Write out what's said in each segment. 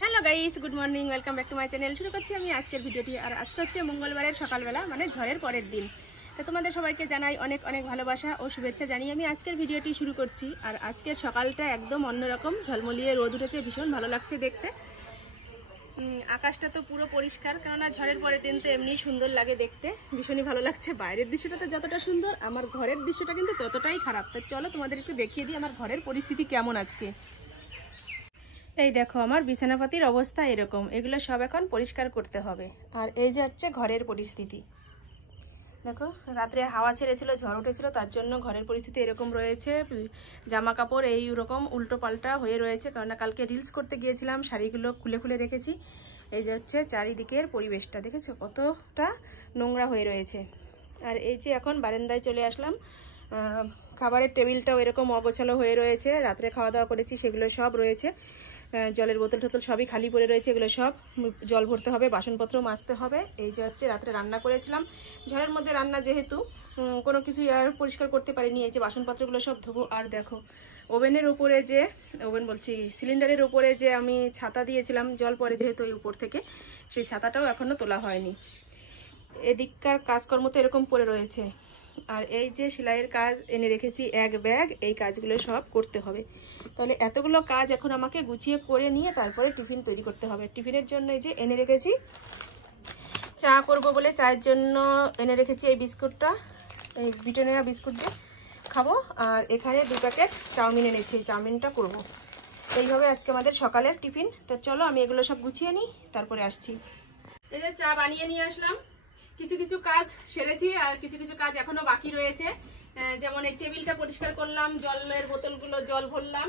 Hello guys, good morning, welcome back to my channel. শুরু করছি আমি আজকের ভিডিওটি। আর আজকে হচ্ছে মঙ্গলবারের সকালবেলা, মানে ঝড়ের পরের দিন। তো তোমাদের সবাইকে জানাই অনেক অনেক ভালোবাসা ও শুভেচ্ছা জানিয়ে আমি আজকের ভিডিওটি শুরু করছি। আর আজকের সকালটা একদম অন্যরকম, ঝলমলিয়ে রোদ উঠেছে, ভীষণ ভালো লাগছে দেখতে। আকাশটা তো পুরো পরিষ্কার, কেননা ঝড়ের পরের দিন তো এমনি সুন্দর লাগে দেখতে, ভীষণই ভালো লাগছে। বাইরের দৃশ্যটা তো যতটা সুন্দর, আমার ঘরের দৃশ্যটা কিন্তু ততটাই খারাপ। তো চলো তোমাদের একটু দেখিয়ে দিই আমার ঘরের পরিস্থিতি কেমন আজকে। এই দেখো আমার বিছানাপাতির অবস্থা এরকম, এগুলো সব এখন পরিষ্কার করতে হবে। আর এই যে হচ্ছে ঘরের পরিস্থিতি, দেখো রাত্রে হাওয়া ছেড়েছিল, ঝড় উঠেছিল, তার জন্য ঘরের পরিস্থিতি এরকম রয়েছে। জামা কাপড় এইরকম উল্টো পাল্টা হয়ে রয়েছে, কারণ কালকে রিলস করতে গিয়েছিলাম, শাড়িগুলো খুলে খুলে রেখেছি। এই যে হচ্ছে চারিদিকের পরিবেশটা, দেখেছো কতটা নোংরা হয়ে রয়েছে। আর এই যে এখন বারান্দায় চলে আসলাম, খাবারের টেবিলটাও এরকম অগোছালো হয়ে রয়েছে, রাত্রে খাওয়া দাওয়া করেছি সেগুলো সব রয়েছে। জলের বোতল টোতল সবই খালি পড়ে রয়েছে, এগুলো সব জল ভরতে হবে, বাসনপত্র মাজতে হবে। এই যে হচ্ছে রাত্রে রান্না করেছিলাম, ঝড়ের মধ্যে রান্না যেহেতু কোনো কিছু আর পরিষ্কার করতে পারিনি। এই যে বাসনপত্রগুলো সব ধোবো। আর দেখো ওভেনের উপরে যে, ওভেন বলছি সিলিন্ডারের উপরে যে আমি ছাতা দিয়েছিলাম, জল পড়ে যেহেতু ওই উপর থেকে, সেই ছাতাটাও এখনো তোলা হয়নি। এদিককার কাজকর্ম তো এরকম পড়ে রয়েছে। আর এই যে সেলাইয়ের কাজ এনে রেখেছি এক ব্যাগ, এই কাজগুলো সব করতে হবে। তাহলে এতগুলো কাজ এখন আমাকে গুছিয়ে করে নিয়ে তারপরে টিফিন তৈরি করতে হবে। টিফিনের জন্য এই যে এনে রেখেছি, চা করব বলে চায়ের জন্য এনে রেখেছি এই বিস্কুটটা, এই ব্রিটানিয়া বিস্কুট দিয়ে খাবো। আর এখানে 2 প্যাকেট চাউমিন এনেছি, এই চাউমিনটা করব। এইভাবে আজকে আমাদের সকালের টিফিন। তো চলো আমি এগুলো সব গুছিয়ে নিই, তারপরে আসছি। এই যে চা বানিয়ে নিয়ে আসলাম, কিছু কিছু কাজ সেরেছি আর কিছু কিছু কাজ এখনো বাকি রয়েছে। যেমন এই টেবিলটা পরিষ্কার করলাম, জলের বোতলগুলো জল ভরলাম,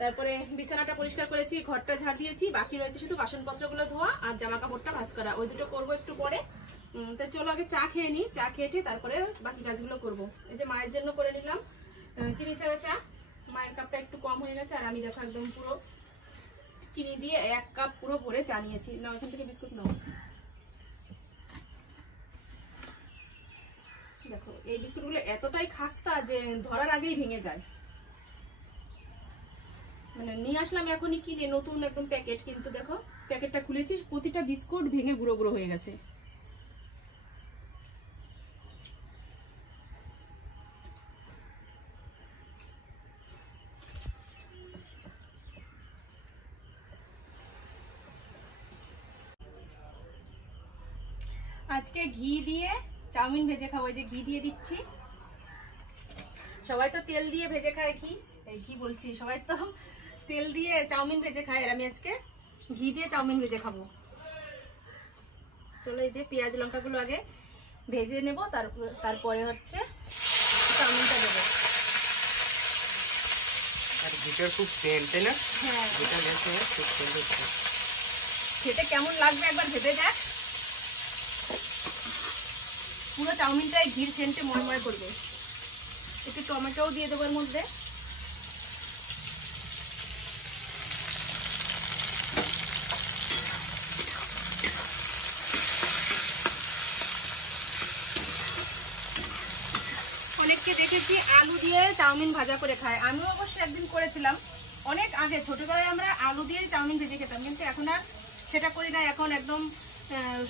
তারপরে বিছানাটা পরিষ্কার করেছি, ঘরটা ঝাড় দিয়েছি। বাকি রয়েছে শুধু বাসনপত্রগুলো ধোয়া আর জামা কাপড়টা ভাঁজ করা, ওই দুটো করবো একটু পরে। তাই চলো আগে চা খেয়ে নিই, চা খেয়ে তারপরে বাকি কাজগুলো করব। এই যে মায়ের জন্য করে নিলাম চিনি ছাড়া চা, মায়ের কাপটা একটু কম হয়ে গেছে। আর আমি দেখো একদম পুরো চিনি দিয়ে 1 কাপ পুরো ভরে চা নিয়েছি। না ওখান থেকে বিস্কুট নাও। দেখো এই বিস্কুটগুলো এতটাই খাস্তা যে ধরার আগেই ভেঙে যায়। মানে নিয়ে আসলাম এখনই কিনে নতুন একদম প্যাকেট, কিন্তু দেখো প্যাকেটটা খুলেছি, প্রতিটা বিস্কুট ভেঙে গুঁড়ো গুঁড়ো হয়ে গেছে। আজকে ঘি দিয়ে চাউমিন ভেজে খাবো। এই যে ঘি দিয়ে দিচ্ছি, সবাই তো তেল দিয়ে ভেজে খায়, ঘি বলছি, সবাই তো তেল দিয়ে চাউমিন ভেজে খায়, আর আমি আজকে ঘি দিয়ে চাউমিন ভেজে খাবো। চলো এই যে পেঁয়াজ লঙ্কাগুলো আগে ভেজে নেব, তারপরে হচ্ছে চাউমিনটা দেবো। আর ভিতর খুব সেন্ট, তাই না? হ্যাঁ, যেটা লেখে খুব সেন্ট হচ্ছে। খেতে কেমন লাগবে একবার ভেবে দেখ, পুরো চাউমিনটাই ঘির সেন্টে ময়ময় করবে। একটু টমেটোও দিয়ে দেবো এর মধ্যে। অনেককে দেখেছি আলু দিয়ে চাউমিন ভাজা করে খায়, আমিও অবশ্য একদিন করেছিলাম অনেক আগে, ছোটবেলায় আমরা আলু দিয়ে চাউমিন ভেজে খেতাম, কিন্তু এখন আর সেটা করি না। এখন একদম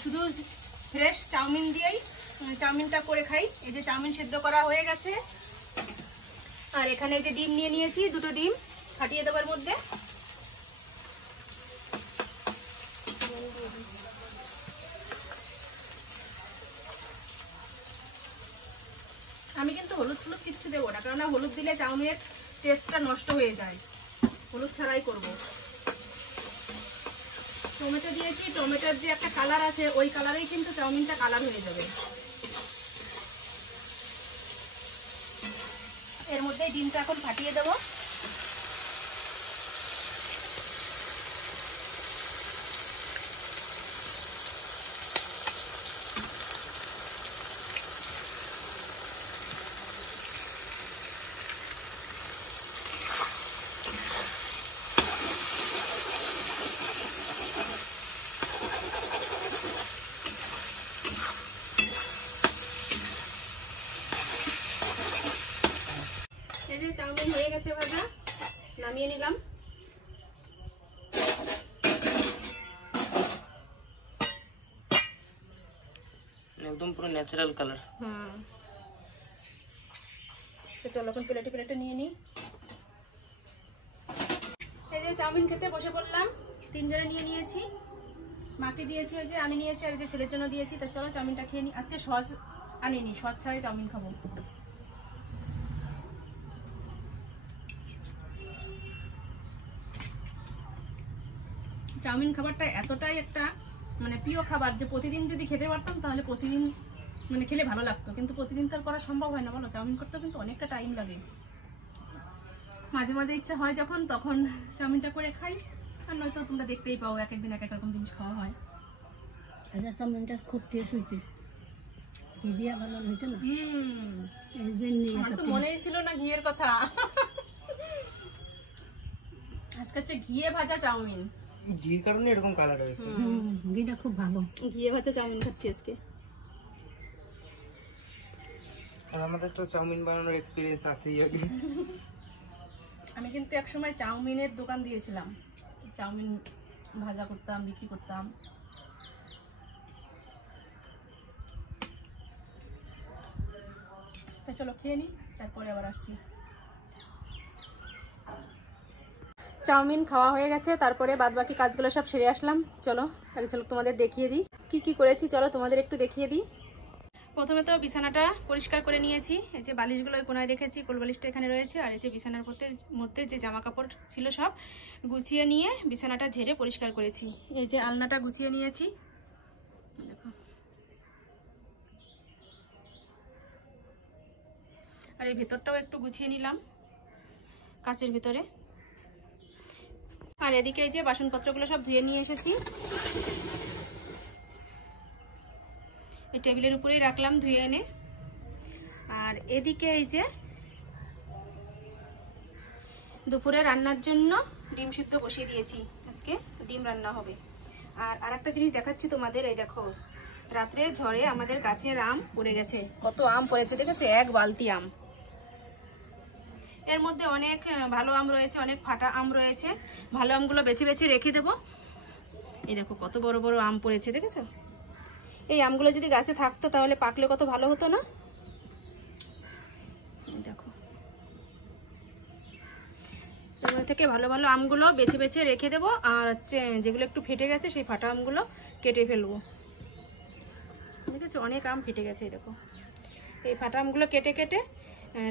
শুধু ফ্রেশ চাউমিন দিয়েই চাউমিনটা করে খাই। এই যে চাউমিন সেদ্ধ করা হয়ে গেছে, আর এখানে এই যে ডিম নিয়ে নিয়েছি, 2টো ডিম ফাটিয়ে দেবার মধ্যে। আমি কিন্তু হলুদ টলুদ কিচ্ছু দেবো না, কারণ হলুদ দিলে চাউমিনের টেস্টটা নষ্ট হয়ে যায়, হলুদ ছাড়াই করব। টমেটো দিয়েছি, টমেটোর যে একটা কালার আছে ওই কালারেই কিন্তু চাউমিনটা কালার হয়ে যাবে। এর মধ্যে ডিমটা এখন ফাটিয়ে দেবো। এই যে চাউমিন হয়ে গেছে ভাজা, নামিয়ে নিলাম। একদম পুরো ন্যাচারাল কালার। হুম, তো চলো এখন প্লেটে নিয়ে নিই। এই যে চাউমিন খেতে বসে পড়লাম, 3 জনে নিয়ে নিয়েছি। মাকে দিয়েছি, ওই যে আমি নিয়েছি, আর এই যে ছেলের জন্য দিয়েছি। তো চলো চাউমিনটা খেয়ে নিই। আজকে সস আনিনি, সস ছাড়াই চাউমিন খাবো। চাউমিন খাবারটা এতটাই একটা মানে প্রিয় খাবার যে প্রতিদিন যদি খেতে পারতাম তাহলে প্রতিদিন মানে খেলে ভালো লাগতো, কিন্তু প্রতিদিন তো আর করা সম্ভব হয় না বলো। চাউমিন করতেও কিন্তু অনেকটা টাইম লাগে। মাঝে মাঝে ইচ্ছা হয় যখন, তখন চাউমিনটা করে খাই, আর নয়তো তোমরা দেখতেই পাও এক একদিন এক এক রকম জিনিস খাওয়া হয়। আচ্ছা, চাউমিনটা খুব টেস্ট হয়েছে, ঘি দিয়া বানানো হয়েছে না, এই জন্যই আমার এত তো taste। মনেই ছিল না ঘিয়ের কথা। আজকে হচ্ছে ঘিয়ে ভাজা চাউমিন। ঘির কারণে এরকম কালার হয়েছে। ঘিটা খুব ভালো। ঘিয়ে ভাজা চাউমিন খাচ্ছি আজকে। আর আমাদের তো চাউমিন বানানোর এক্সপিরিয়েন্স আছেই আগে। আমি কিন্তু একসময় চাউমিনের দোকান দিয়েছিলাম, চাউমিন ভাজা করতাম, বিক্রি করতাম। তো চলো খেয়ে নিই, তারপরে আবার আসছি। চাউমিন খাওয়া হয়ে গেছে, তারপরে বাদবাকি কাজগুলো সব সেরে আসলাম। চলো আগে চলো তোমাদের দেখিয়ে দিই কি কি করেছি। চলো তোমাদের একটু দেখিয়ে দিই। প্রথমে তো বিছানাটা পরিষ্কার করে নিয়েছি। এই যে বালিশগুলো ওই কোনায় রেখেছি, কোল বালিশটা এখানে রয়েছে। আর এই যে বিছানার মধ্যে যে জামা কাপড় ছিল সব গুছিয়ে নিয়ে বিছানাটা ঝেড়ে পরিষ্কার করেছি। এই যে আলনাটা গুছিয়ে নিয়েছি, দেখো। আর এই ভেতরটাও একটু গুছিয়ে নিলাম কাচের ভিতরে। আর এদিকে এই যে বাসনপত্রগুলো সব ধুয়ে নিয়ে এসেছি, এই টেবিলের উপরেই রাখলাম ধুয়ে এনে। আর এদিকে এই যে দুপুরে রান্নার জন্য ডিম সিদ্ধ বসিয়ে দিয়েছি, আজকে ডিম রান্না হবে। আর আরেকটা জিনিস দেখাচ্ছি তোমাদের, এই দেখো রাত্রে ঝড়ে আমাদের গাছের আম পড়ে গেছে। কত আম পড়েছে দেখেছো, 1 বালতি আম। এর মধ্যে অনেক ভালো আম রয়েছে, অনেক ফাটা আম রয়েছে। ভালো আমগুলো বেছে বেছে রেখে দেবো। এই দেখো কত বড় বড় আম পড়েছে দেখেছো। এই আমগুলো যদি গাছে থাকতো তাহলে পাকলে কত ভালো হতো না। দেখো এর থেকে ভালো ভালো আমগুলো বেছে বেছে রেখে দেবো। আর যেগুলো একটু ফেটে গেছে সেই ফাটা আমগুলো কেটে ফেলবো। দেখেছো অনেক আম ফেটে গেছে। এই দেখো এই ফাটা আমগুলো কেটে কেটে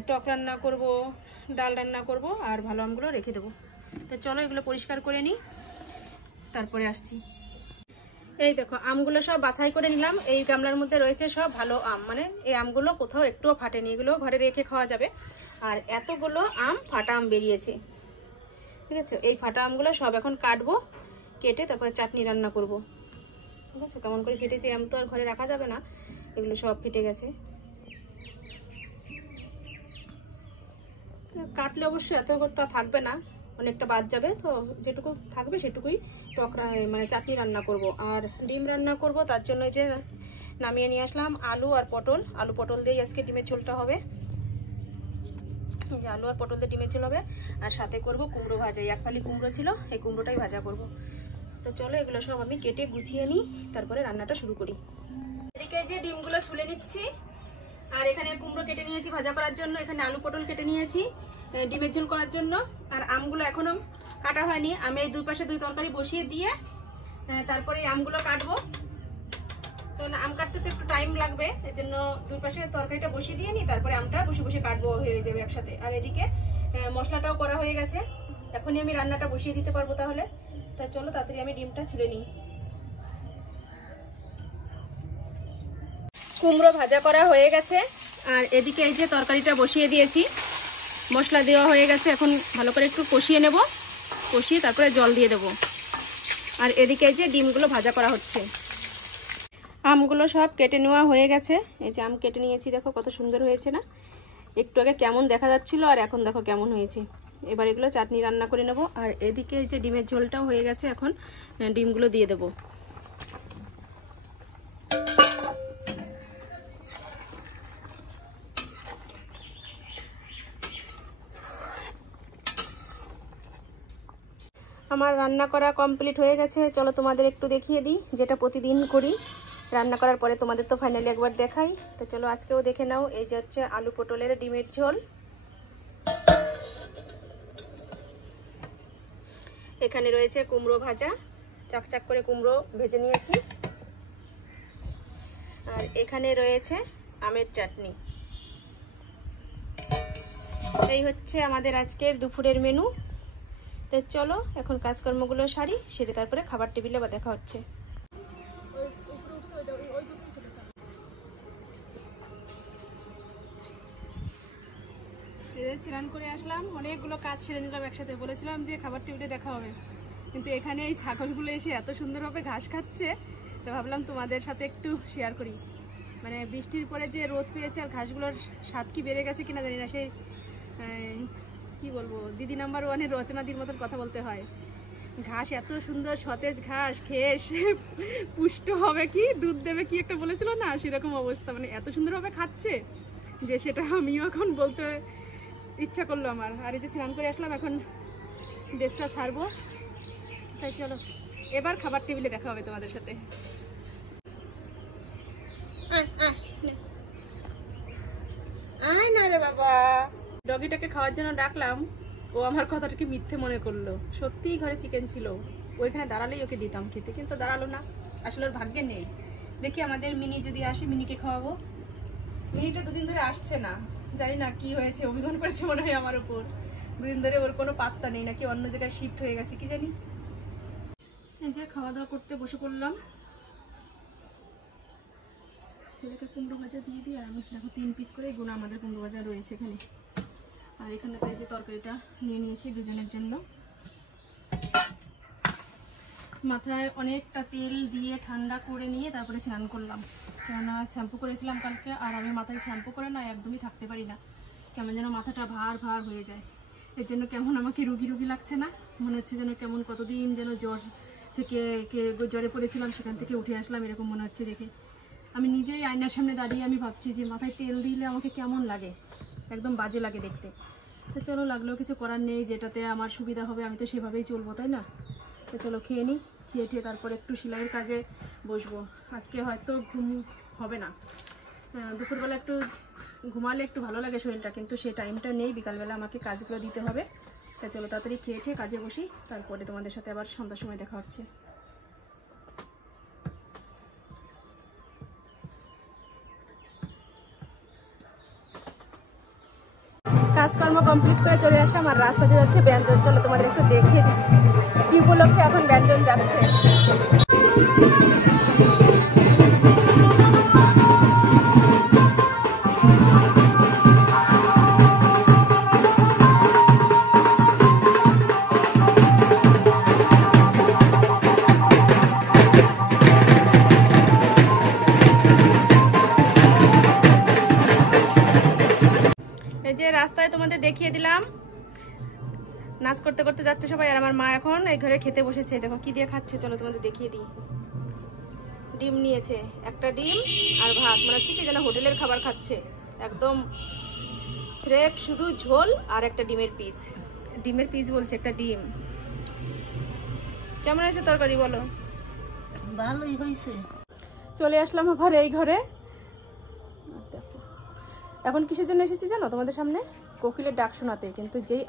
টক রান্না করব, ডাল রান্না করব, আর ভালো আমগুলো রেখে দেবো। তো চলো এগুলো পরিষ্কার করে নিই, তারপরে আসছি। এই দেখো আমগুলো সব বাছাই করে নিলাম। এই গামলার মধ্যে রয়েছে সব ভালো আম, মানে এই আমগুলো কোথাও একটুও ফাটেনি, এগুলো ঘরে রেখে খাওয়া যাবে। আর এতগুলো আম ফাটা আম বেরিয়েছে, ঠিক আছে। এই ফাটা আমগুলো সব এখন কাটবো, কেটে তারপরে চাটনি রান্না করব। ঠিক আছে, কেমন করে ফেটেছে, আম তো আর ঘরে রাখা যাবে না, এগুলো সব ফেটে গেছে। কাটলে অবশ্যই এতটা থাকবে না, অনেকটা বাদ যাবে। তো যেটুকু থাকবে সেটুকুই টক মানে চাটনি রান্না করব। আর ডিম রান্না করব, তার জন্য যে নামিয়ে নিয়ে আসলাম আলু আর পটল। আলু পটল দিয়েই আজকে ডিমের ঝোলটা হবে। এই যে আলু আর পটল দিয়ে ডিমের ঝোল হবে। আর সাথে করব কুমড়ো ভাজা, 1 ফালি কুমড়ো ছিল, এই কুমড়োটাই ভাজা করব। তো চলো এগুলো সব আমি কেটে গুছিয়ে নিই, তারপরে রান্নাটা শুরু করি। এদিকে যে ডিমগুলো ছুলে নিচ্ছি, আর এখানে কুমড়ো কেটে নিয়েছি ভাজা করার জন্য, এখানে আলু পটল কেটে নিয়েছি ডিমের ঝোল করার জন্য। আর আমগুলো এখনো কাটা হয়নি, আমি এই দুই পাশে 2 তরকারি বসিয়ে দিয়ে তারপরে আমগুলো কাটবো। তো আম কাটতে তো একটু টাইম লাগবে, এর জন্য 2 পাশে তরকারিটা বসিয়ে দিয়ে নিই, তারপরে আমটা বসে বসে কাটবো, হয়ে যাবে একসাথে। আর এদিকে মশলাটাও করা হয়ে গেছে, এখনই আমি রান্নাটা বসিয়ে দিতে পারবো তাহলে। তা চলো তাড়াতাড়ি আমি ডিমটা ছুলে নিই। কুমড়ো ভাজা করা হয়ে গেছে, আর এদিকে এই যে তরকারিটা বসিয়ে দিয়েছি, মশলা দেওয়া হয়ে গেছে। এখন ভালো করে একটু কষিয়ে নেব, কষিয়ে তারপরে জল দিয়ে দেব। আর এদিকে এই যে ডিমগুলো ভাজা করা হচ্ছে। আমগুলো সব কেটে নেওয়া হয়ে গেছে, এই যে আম কেটে নিয়েছি, দেখো কত সুন্দর হয়েছে না। একটু আগে কেমন দেখা যাচ্ছিল আর এখন দেখো কেমন হয়েছে। এবার এগুলো চাটনি রান্না করে নেব। আর এদিকে এই যে ডিমের ঝোলটাও হয়ে গেছে, এখন ডিমগুলো দিয়ে দেবো। আমার রান্না করা কমপ্লিট হয়ে গেছে, চলো তোমাদের একটু দেখিয়ে দিই, যেটা প্রতিদিন করি। রান্না করার পরে তোমাদের তো ফাইনালি একবার দেখাই। তো চলো আজকেও দেখে নাও। এই যে হচ্ছে আলু পটলের ডিমের ঝোল, এখানে রয়েছে কুমড়ো ভাজা, চাকচাক করে কুমড়ো ভেজে নিয়েছি, আর এখানে রয়েছে আমের চাটনি। এই হচ্ছে আমাদের আজকের দুপুরের মেনু। তো চলো এখন কাজকর্মগুলো সেরে তারপরে খাবার টেবিলে বা দেখা হচ্ছে। স্নান করে আসলাম, অনেকগুলো কাজ সেরে নিলাম একসাথে। বলেছিলাম যে খাবার টেবিলে দেখা হবে, কিন্তু এখানে এই ছাগলগুলো এসে এত সুন্দরভাবে ঘাস খাচ্ছে, তো ভাবলাম তোমাদের সাথে একটু শেয়ার করি। মানে বৃষ্টির পরে যে রোদ পেয়েছে আর ঘাসগুলোর স্বাদ কি বেড়ে গেছে কিনা জানি না। সেই কি বলবো, দিদি নাম্বার 1-এর রচনাদির মতন কথা বলতে হয়। ঘাস এত সুন্দর সতেজ ঘাস খেয়ে এসে পুষ্ট হবে কি দুধ দেবে কি একটা বলেছিল না, সেরকম অবস্থা। মানে এত সুন্দরভাবে খাচ্ছে যে সেটা আমিও এখন বলতে ইচ্ছা করলো আমার। আর এই যে স্নান করে আসলাম, এখন ড্রেসটা ছাড়বো। তাই চলো এবার খাবার টেবিলে দেখা হবে তোমাদের সাথে। আয় না রে বাবা, ডগিটাকে খাওয়ার জন্য ডাকলাম, ও আমার কথাটাকে মিথ্যে মনে করলো। সত্যিই ঘরে চিকেন ছিল, ওইখানে দাঁড়ালেই ওকে দিতাম খেতে, কিন্তু দাঁড়ালো না। আসলে ওর ভাগ্যে নেই। দেখি আমাদের মিনি যদি আসে, মিনিকে খাওয়াবো। মিনিটা দুদিন ধরে আসছে না, জানি না কি হয়েছে, অভিমান করেছে মনে হয় আমার উপর। দুদিন ধরে ওর কোনো পাত্তা নেই, নাকি অন্য জায়গায় শিফট হয়ে গেছে কি জানি। এই যে খাওয়া দাওয়া করতে বসে পড়লাম। ছেলেকে কুমড়ো ভাজা দিয়ে দিই, আর আমি দেখো 3 পিস করে গুণা আমাদের কুমড়ো ভাজা রয়েছে এখানে। আর এখানে এই যে তরকারিটা নিয়ে নিয়েছি দুজনের জন্য। মাথায় অনেকটা তেল দিয়ে ঠান্ডা করে নিয়ে তারপরে স্নান করলাম, কেননা শ্যাম্পু করেছিলাম কালকে। আর আমি মাথায় শ্যাম্পু করে না একদমই থাকতে পারি না, কেমন যেন মাথাটা ভার ভার হয়ে যায়। এর জন্য কেমন আমাকে রুগী রুগী লাগছে না, মনে হচ্ছে যেন কেমন কতদিন যেন জ্বর থেকে জ্বরে পড়েছিলাম, সেখান থেকে উঠে আসলাম এরকম মনে হচ্ছে দেখে। আমি নিজেই আয়নার সামনে দাঁড়িয়ে আমি ভাবছি যে মাথায় তেল দিলে আমাকে কেমন লাগে, একদম বাজে লাগে দেখতে। তো চলো, লাগলেও কিছু করার নেই, যেটাতে আমার সুবিধা হবে আমি তো সেভাবেই চলবো, তাই না? তো চলো খেয়ে নিই, খেয়ে তারপরে একটু সেলাইয়ের কাজে বসবো। আজকে হয়তো ঘুম হবে না, দুপুরবেলা একটু ঘুমালে একটু ভালো লাগে শরীরটা, কিন্তু সেই টাইমটা নেই। বিকালবেলা আমাকে কাজগুলো দিতে হবে। তা চলো তাড়াতাড়ি খেয়ে কাজে বসি, তারপরে তোমাদের সাথে আবার সন্ধ্যার সময় দেখা হচ্ছে। কাজকর্ম কমপ্লিট করে চলে আসলাম, আর রাস্তা দিয়ে যাচ্ছে ব্যঞ্জন। চলো তোমাদের একটু দেখিয়ে দিই কি উপলক্ষে এখন ব্যঞ্জন যাচ্ছে। রাস্তায় তোমাদের দেখিয়ে দিলাম, নাচ করতে করতে যাচ্ছে সবাই। আর আমার মা এখন এই ঘরে খেতে বসেছে, দেখো কি দিয়ে খাচ্ছে, চলো তোমাদের দেখিয়ে দিই। ডিম নিয়েছে, একটা ডিম আর ভাত, মনে হচ্ছে কি যেন হোটেলের খাবার খাচ্ছে। একদম স্রেফ শুধু ঝোল আর একটা ডিমের পিস বলছে, একটা ডিম। কেমন হয়েছে তরকারি বলো? ভালোই হয়েছে। চলে আসলাম আবার এই ঘরে। এখন কিসের জন্য এসেছি জানো তোমাদের সামনে? কোকিলের ডাক শোনাতে। কিন্তু যেই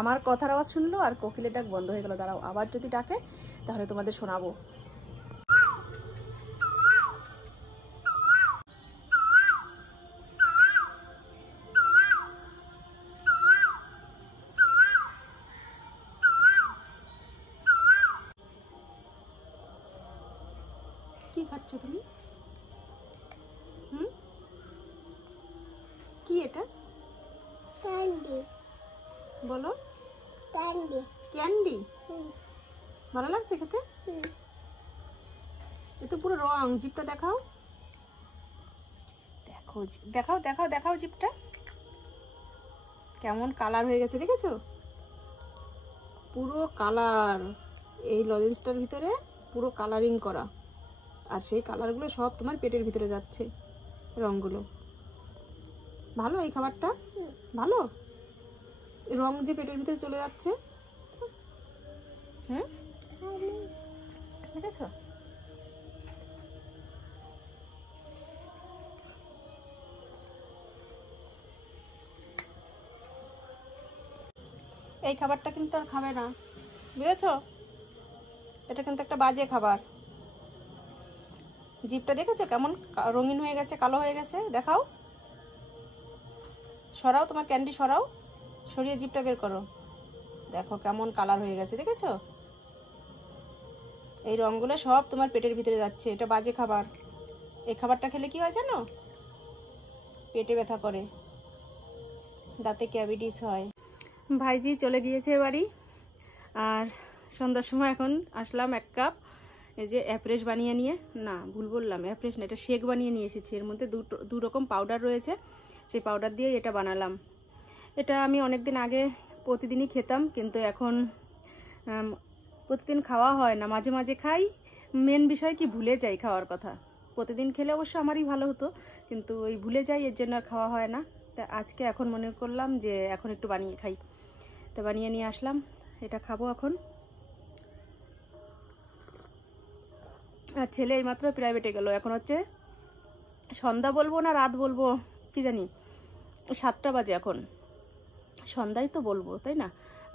আমার কথার আওয়াজ শুনলো আর কোকিলের ডাক বন্ধ হয়ে গেল। দাঁড়াও, আবার যদি ডাকে তাহলে তোমাদের শোনাবো। কি খাচ্ছ তুমি? কি এটা? ক্যান্ডি। বলো। ক্যান্ডি। ক্যান্ডি? ভালো লাগছে খেতে? এ তো পুরো রং। জিপটা দেখাও, দেখাও দেখাও দেখাও জিপটা কেমন কালার হয়ে গেছে, দেখেছো? পুরো কালার, এই লজেন্সটার ভিতরে পুরো কালারিং করা। আর সেই কালারগুলো সব তোমার পেটের ভিতরে যাচ্ছে, রংগুলো। ভালো এই খাবারটা? ভালো রং যে পেটের ভিতরে চলে যাচ্ছে। দেখেছো? এই খাবারটা কিন্তু আর খাবে না, বুঝেছো? এটা কিন্তু একটা বাজে খাবার। জিভটা দেখেছো কেমন রঙিন হয়ে গেছে, কালো হয়ে গেছে? দেখাও, সরাও তোমার ক্যান্ডি, সরাও, সরিয়ে জিভটা বের করো। দেখো কেমন কালার হয়ে গেছে, দেখেছো? এই রঙগুলো সব তোমার পেটের ভিতরে যাচ্ছে। এটা বাজে খাবার। এই খাবারটা খেলে কি হয় জানো? পেটে ব্যথা করে, দাঁতে ক্যাভিটিস হয়। ভাইজি চলে গিয়েছে বাড়ি, আর সন্ধ্যার সময় এখন আসলাম 1 কাপ এই যে অ্যাপ্রেস বানিয়ে নিয়ে, না ভুল বললাম, অ্যাপ্রেস না, এটা শেক বানিয়ে নিয়ে এসেছি। এর মধ্যে দু রকম পাউডার রয়েছে, সেই পাউডার দিয়ে এটা বানালাম। এটা আমি অনেকদিন আগে প্রতিদিনই খেতাম, কিন্তু এখন প্রতিদিন খাওয়া হয় না, মাঝে মাঝে খাই। মেন বিষয় কি, ভুলে যাই খাওয়ার কথা। প্রতিদিন খেলে অবশ্য আমারই ভালো হতো, কিন্তু ওই ভুলে যাই, এর জন্য আর খাওয়া হয় না। তা আজকে এখন মনে করলাম যে এখন একটু বানিয়ে খাই, তা বানিয়ে নিয়ে আসলাম। এটা খাবো এখন। আর ছেলে এইমাত্র প্রাইভেটে গেল, এখন হচ্ছে সন্ধ্যা বলবো না রাত বলবো কি জানি, 7টা বাজে এখন। সন্ধ্যাই তো বলবো, তাই না?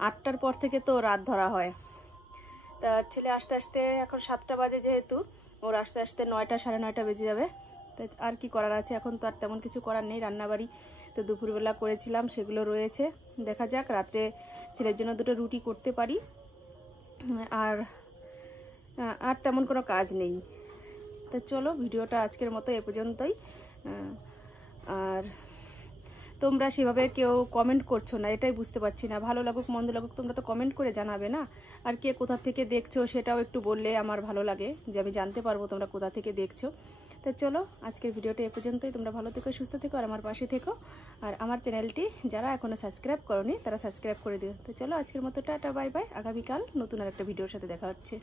8টার পর থেকে তো রাত ধরা হয়। তা ছেলে আসতে আসতে এখন 7টা বাজে, যেহেতু ওর আসতে আসতে 9টা, সাড়ে 9টা বেজে যাবে। তো আর কি করার আছে, এখন তো আর তেমন কিছু করার নেই। রান্নাবাড়ি তো দুপুরবেলা করেছিলাম, সেগুলো রয়েছে। দেখা যাক, রাত্রে ছেলের জন্য 2টো রুটি করতে পারি। আর আর তেমন কোনো কাজ নেই। তো চলো, ভিডিওটা আজকের মতো এ পর্যন্তই। আর তোমরা সেভাবে কেউ কমেন্ট করছো না, এটাই বুঝতে পারছি না। ভালো লাগুক মন্দ লাগুক, তোমরা তো কমেন্ট করে জানাবে না। আর কে কোথা থেকে দেখছো সেটাও একটু বললে আমার ভালো লাগে, যে আমি জানতে পারবো তোমরা কোথা থেকে দেখছো। তো চলো, আজকের ভিডিওটা এ পর্যন্তই। তোমরা ভালো থেকো, সুস্থ থেকো, আর আমার পাশে থেকো। আর আমার চ্যানেলটি যারা এখনো সাবস্ক্রাইব করোনি তারা সাবস্ক্রাইব করে দিও। তো চলো, আজকের মতো টাটা, বাই বাই। আগামীকাল নতুন আর একটা ভিডিওর সাথে দেখা হচ্ছে।